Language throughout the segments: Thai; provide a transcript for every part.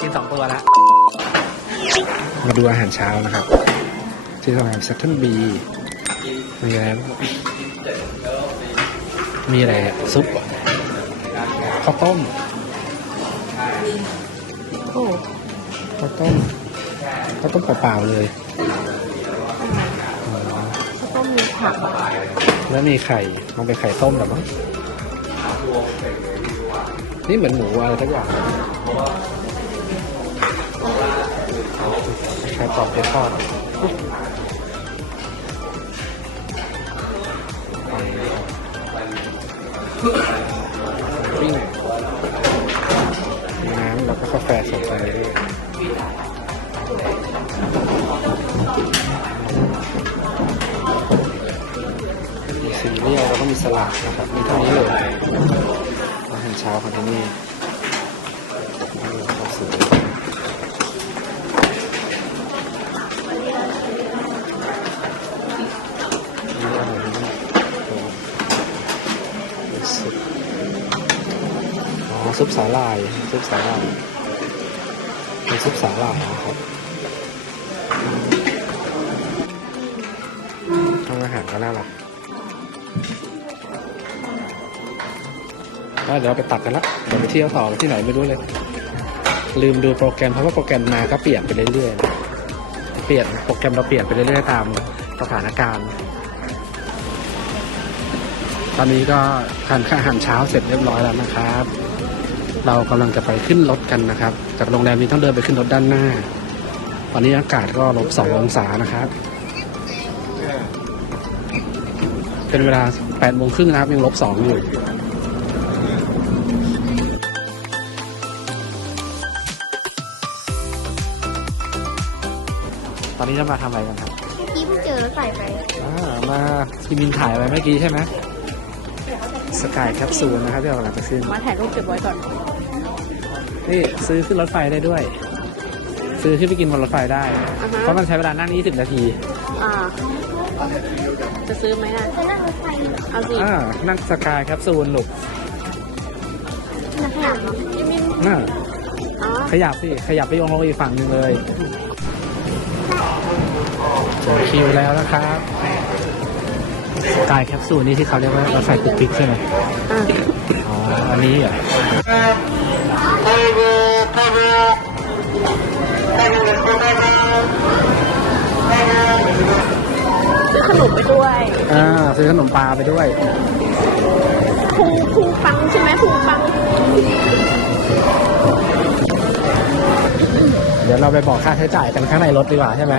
กินสองตัวละมาดูอาหารเช้านะครับ ที่โรงแรมเซตเทิลบีมีอะไรบ้างมีอะไรอะซุปอะข้าวต้มโอ้ข้าวต้มข้าวต้มเปล่าๆเลยอ๋อข้าวต้มมีผักแล้วมีไข่มันเป็นไข่ต้มแบบว่านี่เหมือนหมูอะไรทักอย่าง ไข่ปลอกเพชรทอดปิ้งน้ำแล้วก็กาแฟสดไปด้วยมีซีเรียลแล้วก็มีสลัดนะครับ มีเท่านี้เลยอาหารเช้าของที่นี่ข้าวสวยนี่อะไรเนี่ยโอ้โหเป็นซุปอ๋อซุปสาหร่ายซุปสาหร่ายเป็นซุปสาหร่ายนะครับทำอาหารก็น่ารักก็เดี๋ยวเราไปตักกันละเดี๋ยวไปเที่ยวต่อที่ไหนไม่รู้เลย ลืมดูโปรแกรมเพราะว่าโปรแกรมมาก็เปลี่ยนไปเรื่อยๆ เปลี่ยนโปรแกรมเราเปลี่ยนไปเรื่อยๆตามสถานการณ์ ตอนนี้ก็ทานข้าวอาหารเช้าเสร็จเรียบร้อยแล้วนะครับ เรากำลังจะไปขึ้นรถกันนะครับ จากโรงแรมนี้ต้องเดินไปขึ้นรถด้านหน้า ตอนนี้อากาศก็ลบสององศานะครับ เป็นเวลาแปดโมงครึ่งนะครับ ยังลบสองอยู่ตอนนี้จะมาทำอะไรกันครับเมื่อกี้เพิ่งเจอแล้วใส่ไปอ่ามาที่มินถ่ายไว้เมื่อกี้ใช่ไหมสกายแคปซูลนะครับที่เรากำลังจะขึ้น มาถ่ายรูปเก็บไว้ก่อน นี่ซื้อขึ้นรถไฟได้ด้วย ซื้อขึ้นไปกินบนรถไฟได้ อ่าฮะ เพราะมันใช้เวลานั่ง 20 นาทีอ่า จะซื้อไหมล่ะเอาสิอ่านั่งสกายแคปซูลหนุกนักหนักเนาะยังไม่น่าอ๋อขยับสิ ขยับไปยองลงอีกฝั่งหนึ่งเลยถึงคิวแล้วนะครับสกายแคปซูลนี่ที่เขาเรียกว่ารถไฟกุ๊กกิ๊กใช่ไหมอ่า อ๋อ อันนี้เหรอ ซื้อขนมไปด้วยอ่าซื้อขนมปลาไปด้วยพุงพุงปังใช่ไหมพุงปัง เดี๋ยวเราไปบอกค่าใช้จ่ายกันข้างในรถดีกว่าใช่ไหม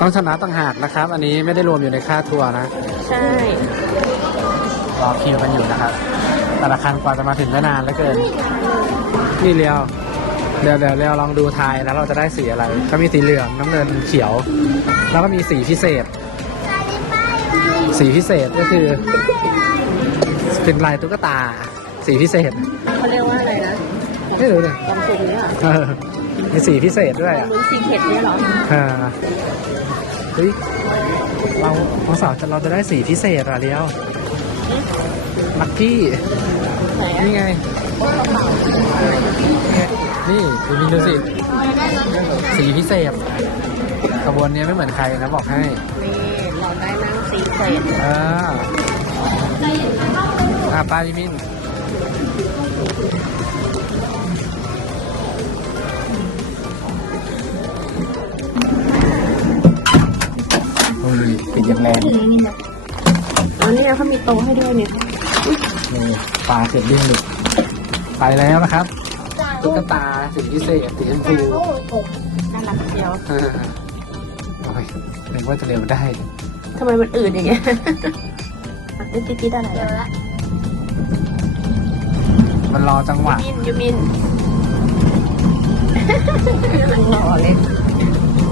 ต้องชนะต่างหากนะครับ อันนี้ไม่ได้รวมอยู่ในค่าทัวร์นะใช่ รอคิวกันอยู่นะครับ แต่ละคันกว่าจะมาถึงก็นานเหลือเกิน นี่เรียวเดี๋ยวเดี๋ยวเรียวลองดูทายแล้วเราจะได้สีอะไรก็มีสีเหลืองน้ำเงินเขียว แล้วก็มีสีพิเศษ สีพิเศษก็คือ เป็นลายตุ๊กตา สีพิเศษเขาเรียกว่าอะไรนะไม่รู้เลยกองสุนเนี่ยเออมีสีพิเศษด้วยอะลุ้นสีเผ็ดเนี่ยเหรอ อ่าเฮ้ย เราเราสาวจะเราจะได้สีพิเศษอะเดียวลักกี้ไหนอะนี่ไง นี่ดูนี่ดูสิ สีพิเศษขบวนนี้ไม่เหมือนใครนะบอกให้ นี่เราได้นั่งสีเศษอ่าอ่าปลาดิมิน ติดอย่างแรงอ๋อนี่นะเขามีโต๊ะให้ด้วยเนี่ยนี่ปลาเสร็จดิ้งหลุดไปแล้วนะครับตุ๊กตาสีพิเศษสีชมพูน่ารักเดียวอ่าโอ้ยนึกว่าจะเร็วได้ทำไมมันอืดอย่างเงี้ยอ่นี่ติดติดอะไรละมันรอจังหวะมินยูมินมันหล่อเลย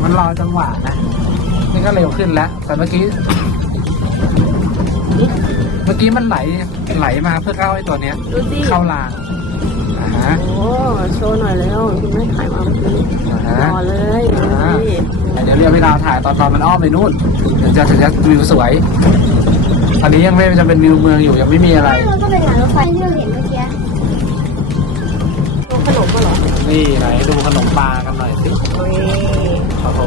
มันรอจังหวะนะ นี่ก็เร็วขึ้นแล้ว แต่เมื่อกี้ เมื่อกี้มันไหลไหลมาเพื่อเข้าไอ้ตัวเนี้ย ดูสิเข้ารางอ่าฮะ โอ้โชว์หน่อยแล้วคุณแม่ถ่ายมาเมื่อกี้อ่าหฮะล่อเลยดูอ่าสิเดี๋ยวเรียกพี่ดาวถ่ายตอนตอนมันอ้อมไปนู่นถึงจะถึงจะวิวสวย อันนี้ยังไม่จะเป็นวิวเมืองอยู่ยังไม่มีอะไรเราก็เป็นหลังรถไฟที่เราเห็นเมื่อกี้ตัวขนมก็เหรอนี่ไหนดูขนมปลากันหน่อยสินี่โอ้โห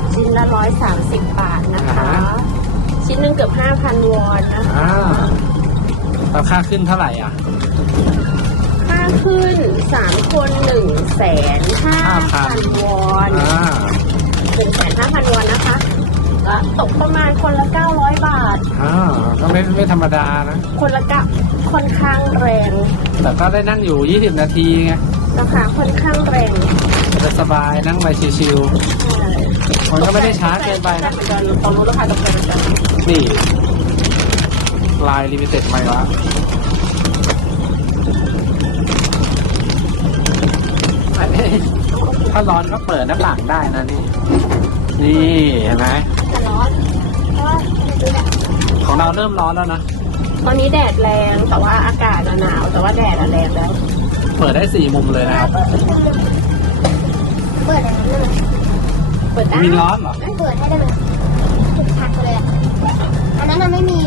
ชิ้น ละร้อยสามสิบบาทนะคะ อ่าฮะชิ้นหนึ่งเกือบห้าพันวอนนะคะอ่าแล้วค่าขึ้นเท่าไหร่อะ ค่าขึ้นสามคนหนึ่งแสนห้าพันวอนอ่าหนึ่งแสนห้าพันวอนนะคะก็ตกประมาณคนละเก้าร้อยบาท อ่าก็ไม่ไม่ธรรมดานะ คนละเก้าค่อนข้างแรงแต่ก็ได้นั่งอยู่ 20 นาทีไง ราคาค่อนข้างแรงจะสบายนั่งไปชิวๆ มันก็ไม่ได้ช้าเกินไปนะเหมือนกันตอนรู้ราคาตกใจเหมือนกันนี่ ลายลิมิเต็ดไหมวะอันนี้ถ้าร้อนก็เปิดหน้าต่างได้นะนี่ นี่เห็นไหมแต่ร้อนเพราะว่ามันดูแบบของเราเริ่มร้อนแล้วนะ ตอนนี้แดดแรงแต่ว่าอากาศอะหนาว แต่ว่าแดดอะแรงแล้ว เปิดได้สี่มุมเลยนะครับ เปิดอะไรนั่นน่ะ เปิดได้มีร้อนเหรอไม่เปิดให้ได้ไหมถูกทักเลยอะอันนั้นน่ะไม่มี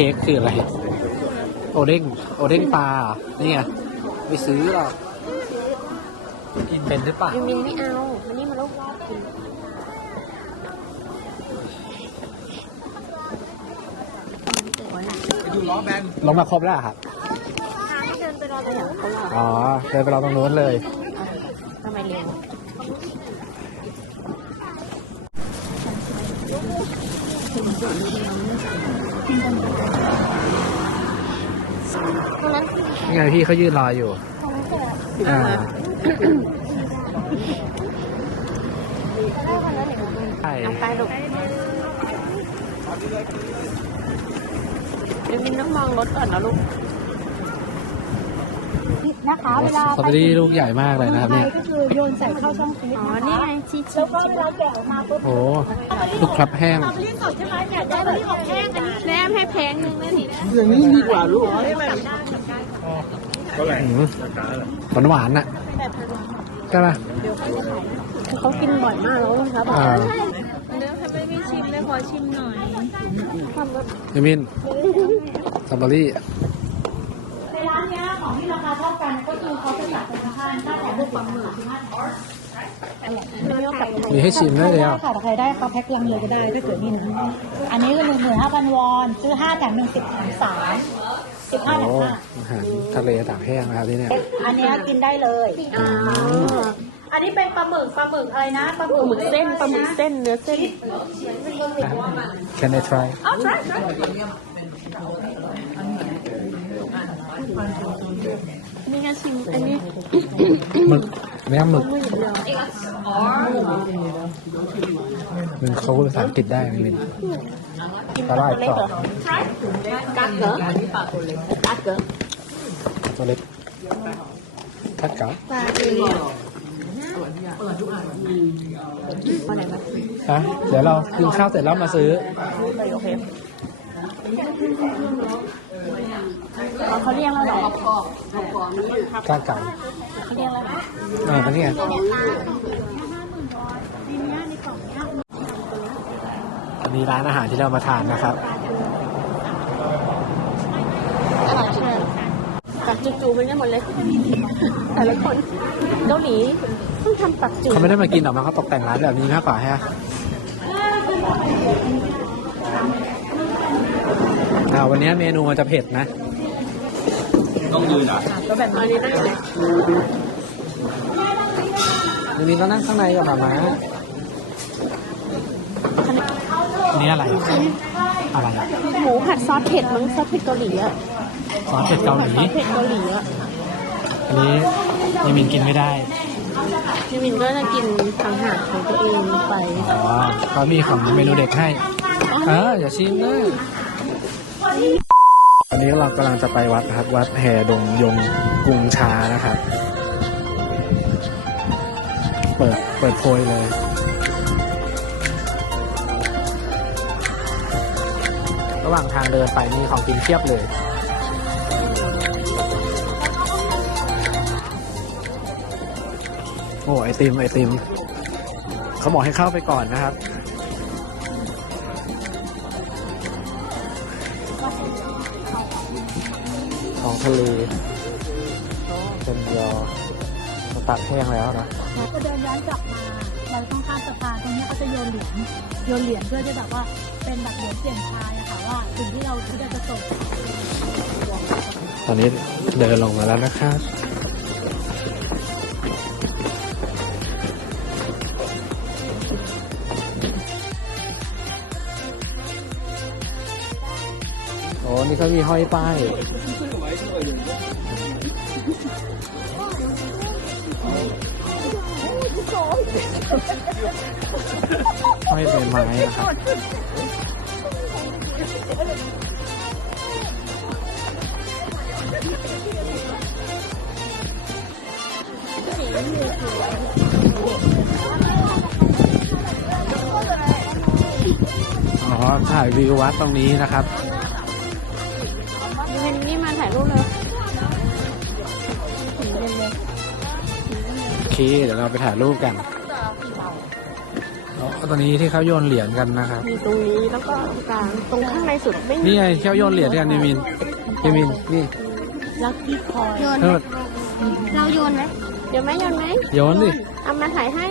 ค้กคืออะไร โอเด้งโอเด้งปลาเหรอนี่ไงไปซื้อหรอกอินเป็นหรือเปล่า ยูมินไม่เอาวันนี้มาลูกรอบกินลงมาครบแล้วเหรอครับเดินไปรอตรงไหนเขาหรออ๋อเดินไปรอตรงนู้นเลย ทำไมเร็ว ตรงนั้นนี่ไงพี่เขายืนรออยู่ ตรงนั้นเกิดอ่าจะได้คนนั้นเห็นไหมใช่เอาไปลูกยูมินต้องมองรถก่อนนะลูกนะ คะเวลาสตรอเบอรี่ลูกใหญ่มากเลยนะครับเนี่ยก็คือโยนใส่เข้าช่องฟิตอ๋อนี่ไงชีสแล้วก็เวลาแกะออกมาปุ๊บโอ้ลูกครับแห้งได้แบบที่ของแห้งอันนี้แนมให้แพงหนึ่งนะนี่หวานหวานๆน่ะใช่ปะเขากินบ่อยมากแล้วนะครับอ่าเดี๋ยวทำไมไม่ชิมเลยขอชิมหน่อยยามินสตรอเบอรี่ ในร้านเนี้ยของที่ ราคาเท่ากันก็คือเขาจะตัดเป็นพันถ้าแต่พวกปลาหมึกใช่ไหมมีให้ชิมด้วยเลยอะค่ะใครได้เขาแพ็คลังเลยก็ได้ถ้าเกิดนี่นะอันนี้คือหนึ่งหมื่นห้าพันวอนซื้อห้าแถมหนึ่งสิบแถมสามสิบห้าแถโอ้มห้าอาหารทะเลตากแห้งนะครับที่เนี่ยอันเนี้ยกินได้เลยอ๋ออันนี้เป็นปลาหมึกปลาหมึกอะไรนะปลาหปมึลากหมึกเส้นปลาหมึกเส้นเนื้อเส้น Can I try นี่ก็ชิมอันนี้หมึกเนื้อหมึกมันเขาภาษาอังกฤษได้มมินปลาไหลกรอบกัดเหรอกัดเหรอตัวเล็กคัดเก๋าเอาไหนมาฮะเดี๋ยวเรากินข้าวเสร็จแล้วมาซื้อโอ เคอ๋อเขาเรียกแล้วเหรอข้าวเก๋าเขาเรียกแล้วอ่าก็นี่ไงอันนี้ร้านอาหารที่เรามาทานนะครับอร่อยใช่ไหมากจูๆเหมือนกันหมดเลย แต่ละคนเกาหลีต้องทำปากจูเขาไม่ได้มากินหรอกมันเขาตกแต่งร้านแบบนี้มากกว่าฮะอ่าวันนี้เมนูมันจะเผ็ดนะ ก็แบบอันนี้ได้เลยวันนี้ก็นั่งข้างในกับหมาม้าอันนี้อะไร อะไรอะหมูผัดซอสเผ็ดมั้งซอสเผ็ดเกาหลีอะซอสเผ็ดเกาหลี ซอสเผ็ดเกาหลีอะอันนี้ยายมินกินไม่ได้พี่มินก็จะกินทางหารของตัวเองไป อ๋อเขามีของเมนูเด็กให้ เอออย่าชิมเลย วันนี้เรากำลังจะไปวัดนะครับ วัดแห่ดงยงกรุงชานะครับ เปิดเปิดโพยเลยระหว่างทางเดินไปนี่ของกินเทียบเลย โอ้ไอติมไอติม เขาบอกให้เข้าไปก่อนนะครับ เลเป็นยอมันตัดแห้งแล้วนะเราก็เดินย้อนกลับมาเราต้องข้ามสะพานตรงนี้เขาจะโยนเหรียญโยนเหรียญเพื่อที่แบบว่าเป็นแบบเหรียญเสี่ยงทายอะค่ะว่าสิ่งที่เราที่เราจะส่งตอนนี้เดินลงมาแล้วนะครับโอ้นี่เขามีห้อยป้าย ห้อยใบไม้นะครับอ๋อถ่ายวิววัดตรงนี้นะครับพี่มินนี่มาถ่ายรูปเลยโอเค เดี๋ยวเราไปถ่ายรูปกันอ๋อ ตอนนี้ที่เขาโยนเหรียญกันนะครับมีตรงนี้แล้วก็ตรงกลางตรงข้างในสุดไม่มีนี่ไงเขาโยนเหรียญกันยามินยามินนี่ลักกี้คอยโยนเทิดเราโยนไหมเดี๋ยวไหมโยนไหมโยนดิเอามาถ่ายให้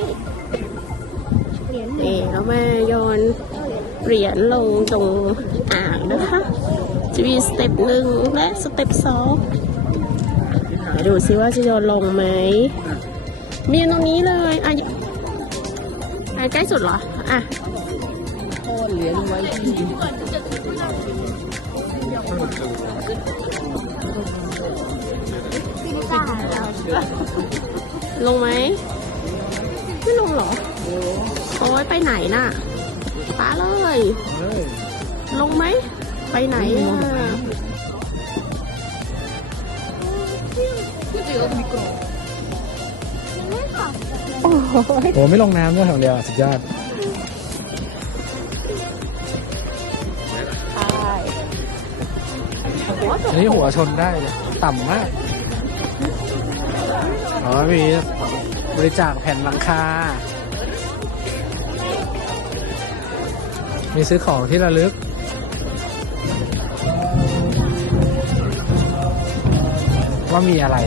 เหรียญเอ๋เรามาโยนเหรียญลงตรงอ่างนะคะจะมีสเต็ปหนึ่งและสเต็ปสองไหนดูซิว่าจะโยนลงไหมมีตรงนี้เลยอะ ใกล้สุดเหรอ อะเหรียญไว้ที่ลงไหมไม่ลงเหรอ โอ้ยไปไหนน่ะป้าเลย ลงไหม ไปไหนอะคือเด็กมีก๊ โอ้ยโอ้ไม่ลงน้ำด้วยของเดียวอะสุดยอดตายหัวตกอันนี้หัวชนได้เลยต่ำมากอ๋อมีบริจาคแผ่นหลังคา มีซื้อของที่ระลึก ว่ามีอะไร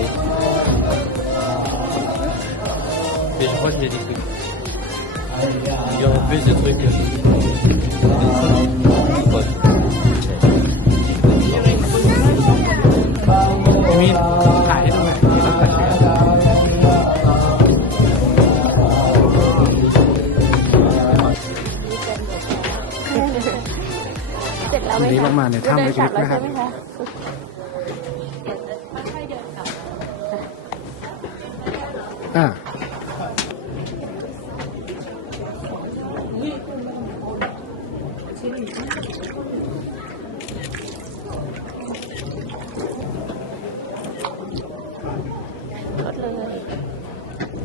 Benim hoş bir dikkat. Yo, bizi koyuyor. มีถ่ายให้ดูหน่อยมีต้องตัดเชือกเสร็จแล้วไหมวันนี้คะเรามาในถ้ำเดิเล็นกลักบๆแล้วนะครับใช่ไหม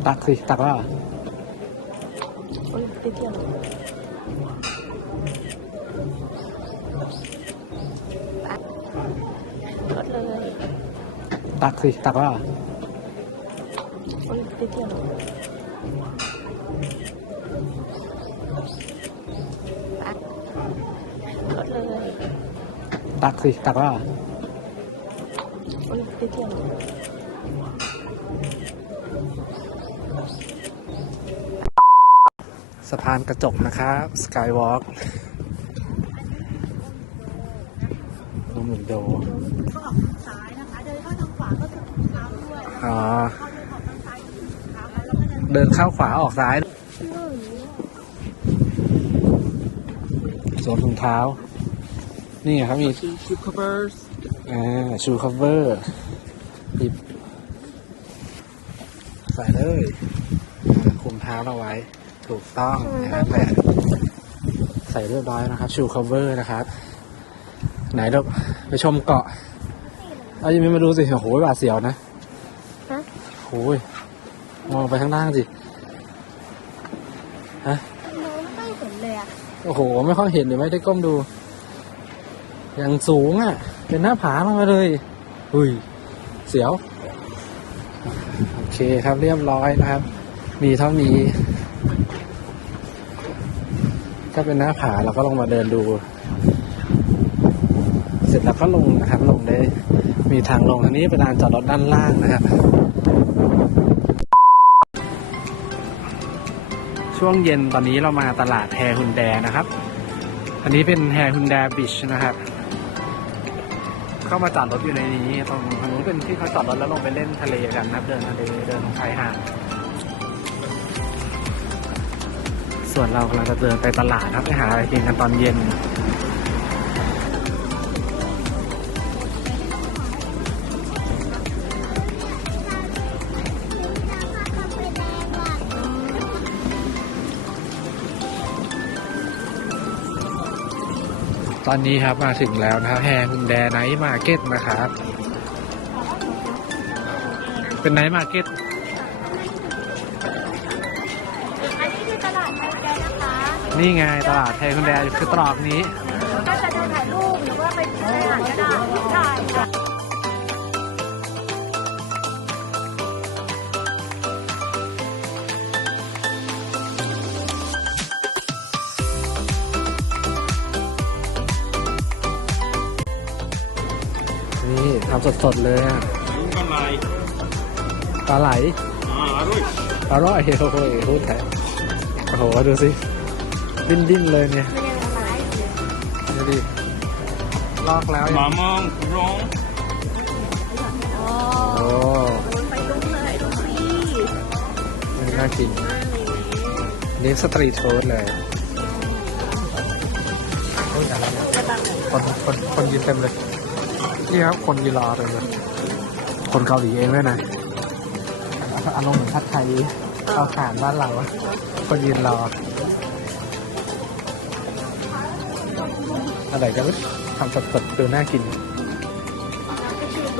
ตักสิตักว่าโอ้ยติดเดียวรถเลย ตักสิ ตักว่า โอ้ยติดเดียวรถเลย ตักสิ ตักว่า โสะพานกระจกนะครับสกายวอล์กน้ำมินโดก็ออกทางซ้ายนะคะเดินเข้าทางขวาก็ถึงเท้าด้วยอ๋อเข้าเดินออกทางซ้ายถึงเท้าแล้วก็เดินเดินเข้าขวาออกซ้ายสวมถุงเท้า นี่ไงครับมีชูคัฟเวอร์อ่าชูคัฟเวอร์หยิบใส่เลยอ่าคุมเท้าเราไว้ ถูกต้องนะครับแต่ใส่เรียบร้อยนะครับ ชูคัฟเวอร์นะครับ ไหนเราไปชมเกาะเอายังไม่มาดูสิโอ้โหบาดเสียวนะฮะโอ้ยมองไปข้างล่างสิฮะมองไม่ค่อยเห็นเลยอะโอ้โห ไม่ค่อยเห็นเลยไม่ได้ก้มดู อย่างสูงอะ เป็นหน้าผาลงมาเลยอุ้ย เสียว โอเคครับเรียบร้อยนะครับ มีเท่านี้ ถ้าเป็นหน้าผาเราก็ลงมาเดินดู เสร็จแล้วก็ลงนะครับ ลงได้มีทางลงอันนี้เป็นลานจอดรถด้านล่างนะครับ ช่วงเย็นตอนนี้เรามาตลาดแฮฮุนแดนะครับ อันนี้เป็นแฮฮุนแดบิชนะครับ เข้ามาจอดรถอยู่ในนี้ ตรงทางนู้นเป็นที่เขาจอดรถแล้วลงไปเล่นทะเลกันนะครับเดินทะเลเดินชายหาด ส่วนเรากำลังจะเดินไปตลาดครับไปหาอะไรกินกันตอนเย็น ตอนนี้ครับมาถึงแล้วนะครับแฮฮุนแดไนท์มาร์เก็ตนะครับ เป็นไนท์มาร์เก็ต นี่ไงตลาดแฮฮุนแดคือตรอกนี้ ก็จะเดินถ่ายรูปหรือว่าไปซื้ออาหารก็ได้ถ่ายค่ะนี่ทำสดๆเลยอะกำไรปลาไหล อ่าอร่อย อร่อยโอ้โหพูดแท้โอ้โห ดูสิ ดิ้นดิ้นๆเลยเนี่ยดูดิลอกแล้วหยัมางมองร้องโอ้มันน่ากินนี่สตรีทฟู้ดเลยโอ้ยอะไรเนี่ยคนคนคนยืนเต็มเลยนี่ครับคนยืนรอเต็มเลยคนเกาหลีเองด้วยนะอารมณ์เหมือนทัดไทยเอาขานบ้านเราอะคนยืนรอ อะไรกันทำสดๆดูน่ากิน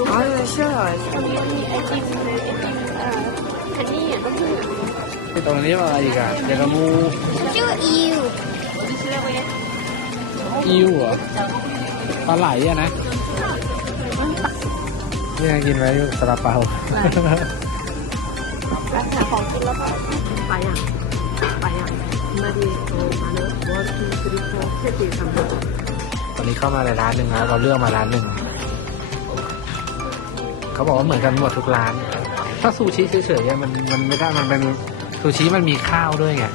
อ๋อใช่ตรงนี้มีไอติมเลยไอติมเอ่อฮันนี่อะก็คือที่ตรงนี้ว่าอะไรอีกอะยากามูชื่ออิวอิวเหรอปลาไหลอะนะนี่กินไว้ซาลาเปาร้านขายของกินแล้วก็ไปอะไปอะมาดีโอ้มาเนอะวันทูทรีโฟร์เจ็ดสี่สาม นนี้เข้ามาในร้านหนึ่งนะเราเลือกมาร้านหนึ่งเขาบอกว่าเหมือนกันหมดทุกร้าน ถ้าซูชิเฉยๆอะมันมันไม่ได้มันเป็นซูชิมันมีข้าวด้วยไง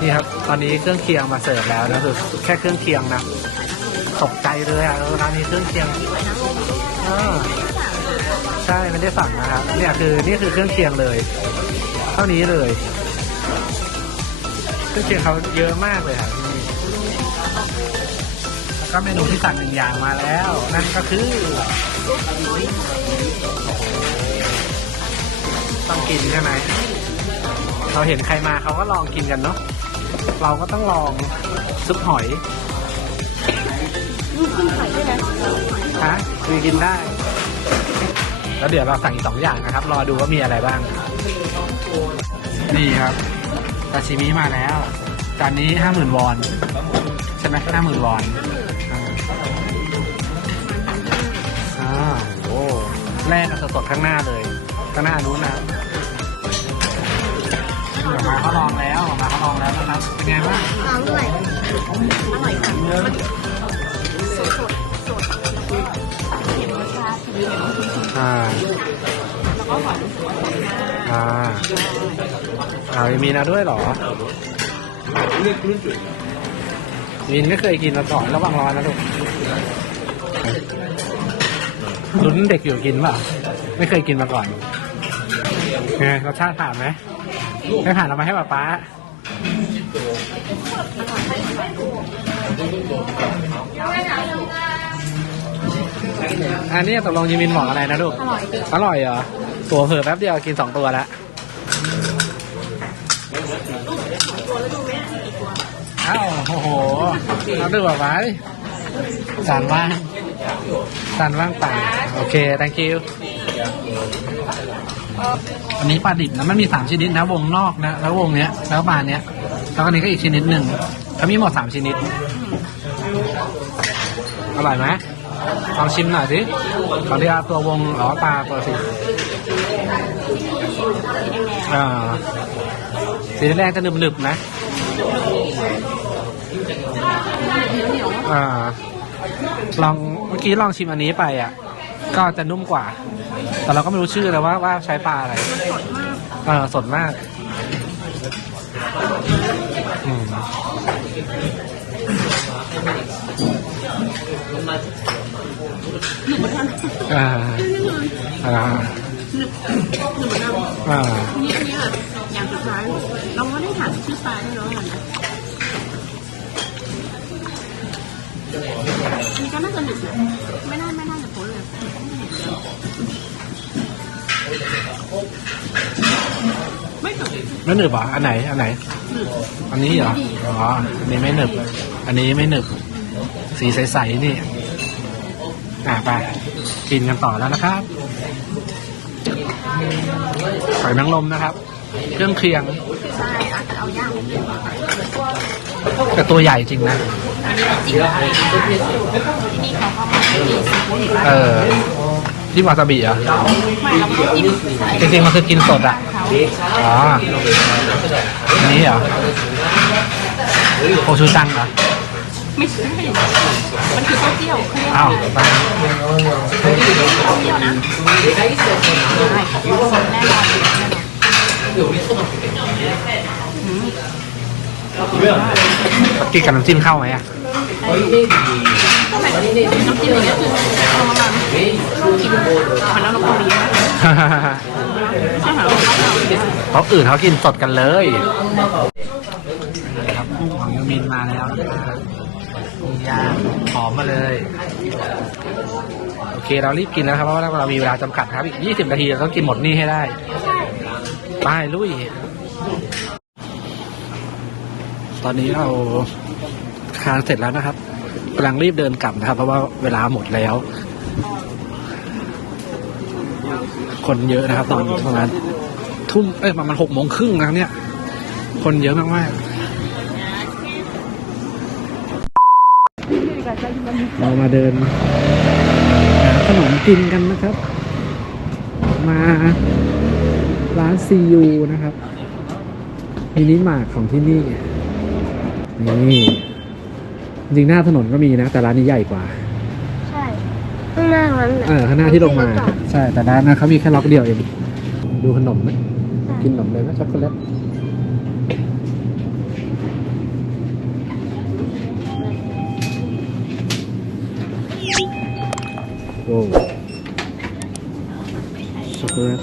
นี่ครับ ตอนนี้เครื่องเคียงมาเสิร์ฟแล้วนะคือแค่เครื่องเคียงนะตกใจเลยอะเออร้านนี้เครื่องเคียงอ่าใช่ไม่ได้สั่งนะครับเนี่ยคือนี่คือเครื่องเคียงเลย เท่านี้เลยเครื่องเคียงเขาเยอะมากเลยครับนี่แล้ว ก็เมนูที่สั่งหนึ่งอย่างมาแล้ว นั่นก็คือต้องกินใช่ไหมเราเห็นใครมาเขาก็ลองกินกันเนาะเราก็ต้องลองซุปหอยลูกขึ้นหอยได้ไหมฮะคือกินได้ แล้วเดี๋ยวเราสั่งอีกสองอย่างนะครับ รอดูว่ามีอะไรบ้าง นี่ครับซาชิมิมาแล้วจานนี้ห้าหมื่นวอน ใช่ไหมห้าหมื่นวอน แรกกันสดๆข้างหน้าเลย ข้างหน้านู้นนะออกมาเขาลองแล้วออกมาเขาลองแล้วนะครับ เป็นไงบ้างลองด้วยอร่อยค่ะเนื้อสดสดสดอ่าแล้วก็หวานสวยอ่าอ่ามีนะด้วยเหรอมินไม่เคยกินมาก่อนระวังร้อนนะลูก ลุ้นเด็กอยู่กินเปล่าไม่เคยกินมาก่อนไงรสชาติผ่านไหมไม่ผ่านเรามาให้ป๊าป๊าอันนี้ตกลงยิมินบอกอะไรนะลูกอร่อยอร่อยเหรอ ตัวเผลอแป๊บเดียวกินสองตัวแล้วอ้าวโอ้โหเอาดูแบบไว้สานว่าง สานว่างเปล่าโอเค thank you อันนี้ปลาดิบนะมันมีสามชนิดนะ วงนอกนะ แล้ววงเนี้ย แล้วปลาเนี้ย แล้วอันนี้ก็อีกชนิดหนึ่งเขามีหมดสามชนิด อร่อยไหมลองชิมหน่อยสิขอเรียกตัววงหรอปลาตัวสิอ่าสีแดงจะหนึบๆนะ อ่า ลองเมื่อกี้ลองชิมอันนี้ไปอะ ก็จะนุ่มกว่า แต่เราก็ไม่รู้ชื่อเลยว่าว่าใช้ปลาอะไรเออสดมากอืมอ่าอ่าอ่านี่อันนี้ค่ะอย่างสุดท้ายเราก็ได้ถามชื่อปลาให้น้องก่อนนะ อันนี้ก็น่าจะหนึบนะไม่น่าไม่น่าจะพ้นเลยไม่ตกไม่หนึบเหรออันไหนอันไหน อันนี้เหรออ๋ออันนี้ไม่หนึบ อันนี้ไม่หนึบ สีใสๆนี่อ่าไปกินกันต่อแล้วนะครับหอยนางรมนะครับ เครื่องเคียงแต่ตัวใหญ่จริงนะ ที่นี่เขาก็มาให้ดีซีฟู้ดอีกแล้วเออที่วาซาบิเหรอไม่เราก็ต้องจิ้มจริงๆมันคือกินสดอะอ๋อ อันนี้เหรอโอชูจังเหรอ ไม่ใช่ มันคือเต้าเจี้ยวเครื่องอ้าวมันเต้าเจี้ยวนะใช่สดแน่นอนแน่นอนกินกับน้ำจิ้มเข้าไหมอะ น้ำจิ้มอย่างเงี้ยคือเอามากินมันแล้วเราเกาหลีนะใช่ไหมเพราะอื่นเขากินสดกันเลยครับกุ้งของยูมินมาแล้วนะครับกุ้งย่างหอมมาเลย โอเคเรารีบกินแล้วครับเพราะว่าเรามีเวลาจำกัดครับ อีก 20 นาทีเราต้องกินหมดนี่ให้ได้ไปลุย ตอนนี้เรา ทานเสร็จแล้วนะครับกำลังรีบเดินกลับนะครับ เพราะว่าเวลาหมดแล้ว คนเยอะนะครับ ตอนประมาณทุ่มเอ้ยประมาณหกโมงครึ่งนะเนี่ย คนเยอะมากๆเรามาเดินหาขนมกินกันนะครับ มาร้านซียูนะครับมินิมาร์ทของที่นี่นี่ จริงหน้าถนนก็มีนะ แต่ร้านนี้ใหญ่กว่า ใช่ข้างหน้านั้นแหละเออข้างหน้าที่ลงมา ใช่แต่ร้านนะเขามีแค่ล็อกเดียวเองดูขนมไหมกินขนมเลยไหมช็อกโกแลตโอ้ช็อกโกแลต